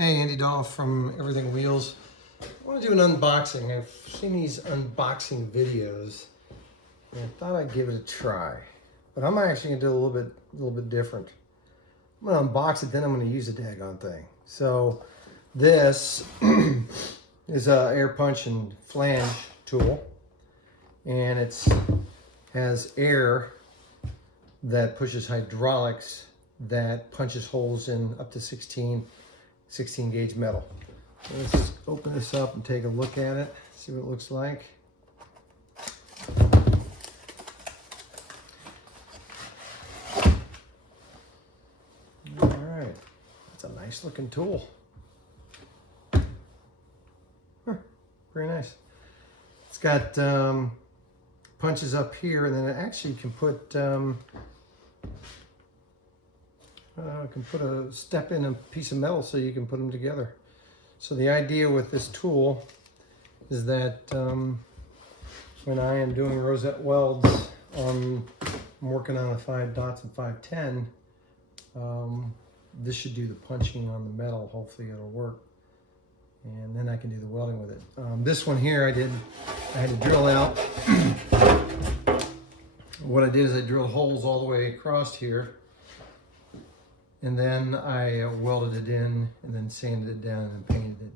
Hey, Andy Dahl from Everything Wheels. I want to do an unboxing. I've seen these unboxing videos, and I thought I'd give it a try. But I'm actually gonna do a little bit different. I'm gonna unbox it, then I'm gonna use the daggone thing. So this is a air punch and flange tool, and it has air that pushes hydraulics that punches holes in up to 16 gauge metal. Let's just open this up and take a look at it, see what it looks like. All right, that's a nice looking tool. Very nice. It's got punches up here, and then it actually can put a step in a piece of metal so you can put them together. So the idea with this tool is that when I am doing rosette welds, I'm working on a 5 dots and 510, this should do the punching on the metal. Hopefully it'll work. And then I can do the welding with it. This one here I had to drill out. What I did is I drilled holes all the way across here, and then I welded it in and then sanded it down and painted it.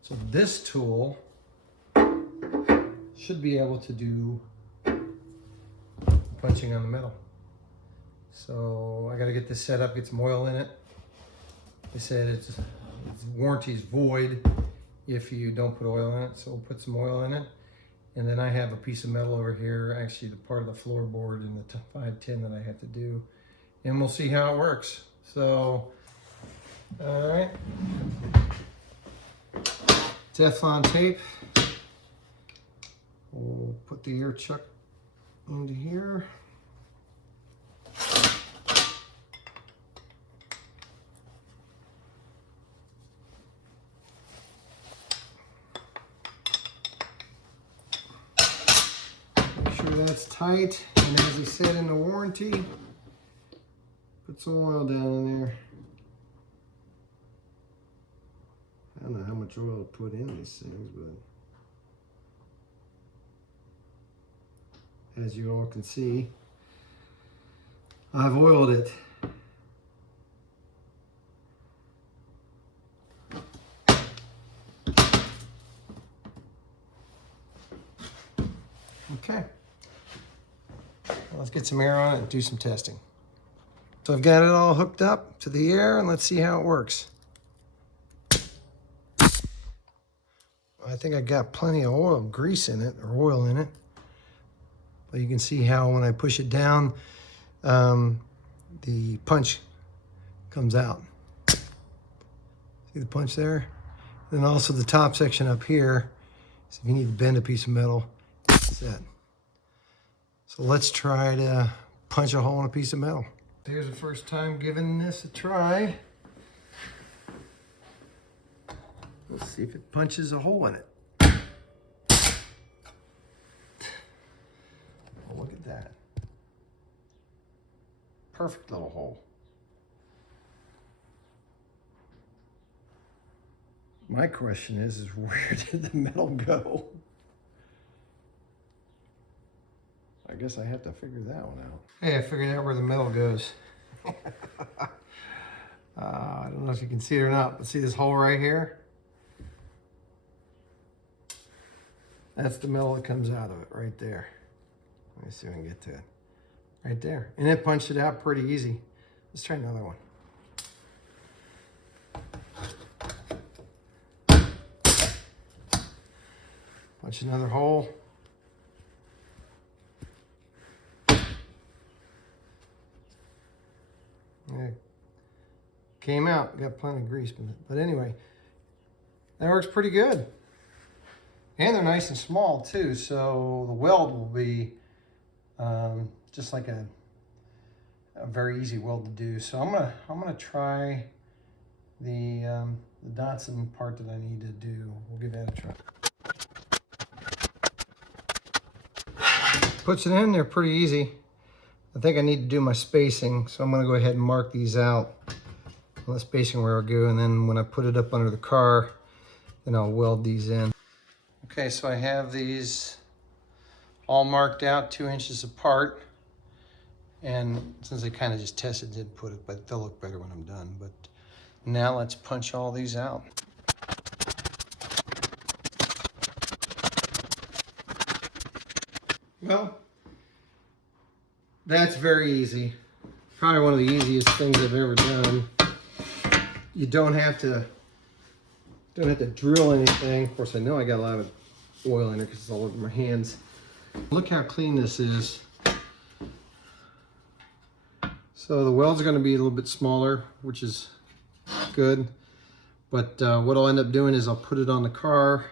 So this tool should be able to do punching on the metal. So I gotta get this set up, get some oil in it. They said its warranty is void if you don't put oil in it, so we'll put some oil in it. And then I have a piece of metal over here, actually the part of the floorboard in the 510 that I have to do. And we'll see how it works. So, all right. Teflon tape. We'll put the air chuck into here. Make sure that's tight. And as he said in the warranty, put some oil down in there. I don't know how much oil to put in these things, but as you all can see, I've oiled it. Okay. Well, let's get some air on it and do some testing. So I've got it all hooked up to the air, and let's see how it works. I think I got plenty of grease in it, or oil in it. But you can see how when I push it down, the punch comes out. See the punch there? And also the top section up here. So if you need to bend a piece of metal, it's that. So let's try to punch a hole in a piece of metal. Here's the first time giving this a try. Let's see if it punches a hole in it. Oh, look at that. Perfect little hole. My question is where did the metal go? I guess I have to figure that one out. Hey, I figured out where the metal goes. I don't know if you can see it or not, but see this hole right here? That's the metal that comes out of it right there. Let me see if I can get to it. Right there. And it punched it out pretty easy. Let's try another one. Punch another hole. Yeah. Came out, got plenty of grease, but anyway, that works pretty good. And they're nice and small too, so the weld will be just like a very easy weld to do. So I'm gonna try the Dotson part that I need to do. We'll give that a try. Puts it in there pretty easy. I think I need to do my spacing, so I'm gonna go ahead and mark these out. That's basically where I'll go, and then when I put it up under the car, then I'll weld these in. Okay, so I have these all marked out 2 inches apart, and since I kind of just tested, didn't put it, but they'll look better when I'm done. But now let's punch all these out. Well, that's very easy. Probably one of the easiest things I've ever done. You don't have to drill anything. Of course, I know I got a lot of oil in it because it's all over my hands. Look how clean this is. So the welds are going to be a little bit smaller, which is good. But what I'll end up doing is I'll put it on the car,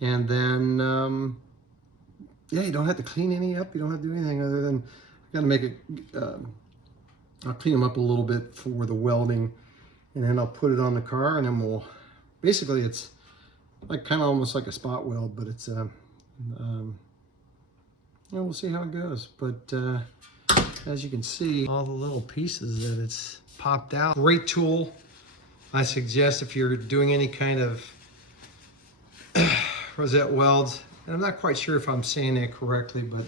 and then yeah, you don't have to clean any up. You don't have to do anything other than got to make it. I'll clean them up a little bit for the welding, and then I'll put it on the car, and then we'll basically it's like kind of almost like a spot weld, but it's yeah, we'll see how it goes. But as you can see, all the little pieces that it's popped out. Great tool. I suggest if you're doing any kind of rosette welds, and I'm not quite sure if I'm saying that correctly, but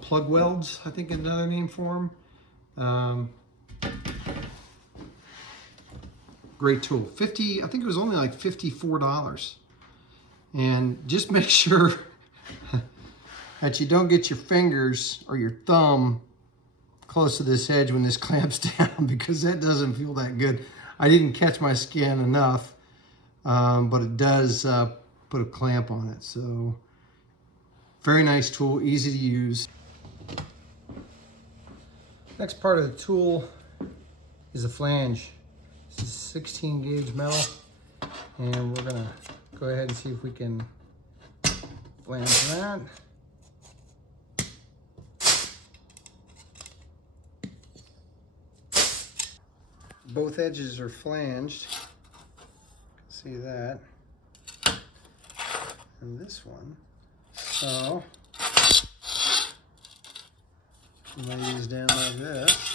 plug welds, I think is another name for them. Great tool. I think it was only like $54. And just make sure that you don't get your fingers or your thumb close to this edge when this clamps down, because that doesn't feel that good. I didn't catch my skin enough, but it does put a clamp on it. So very nice tool, easy to use. Next part of the tool is a flange. This is 16 gauge metal, and we're gonna go ahead and see if we can flange that. Both edges are flanged. See that? And this one. So lay these down like this.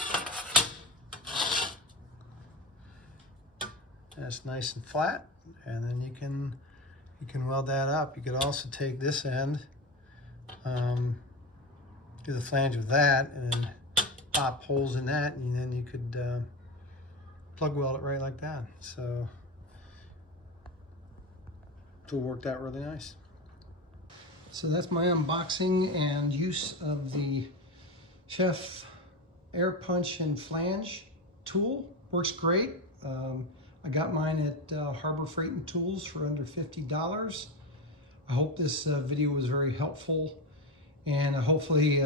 That's nice and flat, and then you can weld that up. You could also take this end, do the flange with that, and then pop holes in that, and then you could plug weld it right like that. So tool worked out really nice. So that's my unboxing and use of the Chef Air Punch and Flange tool. Works great. I got mine at Harbor Freight and Tools for under $50. I hope this video was very helpful, and hopefully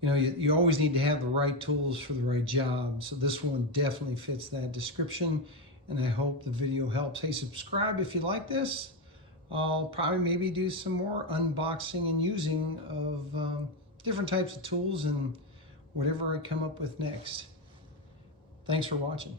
you know, you always need to have the right tools for the right job. So this one definitely fits that description, and I hope the video helps. Hey, subscribe if you like this. I'll probably maybe do some more unboxing and using of different types of tools and whatever I come up with next. Thanks for watching.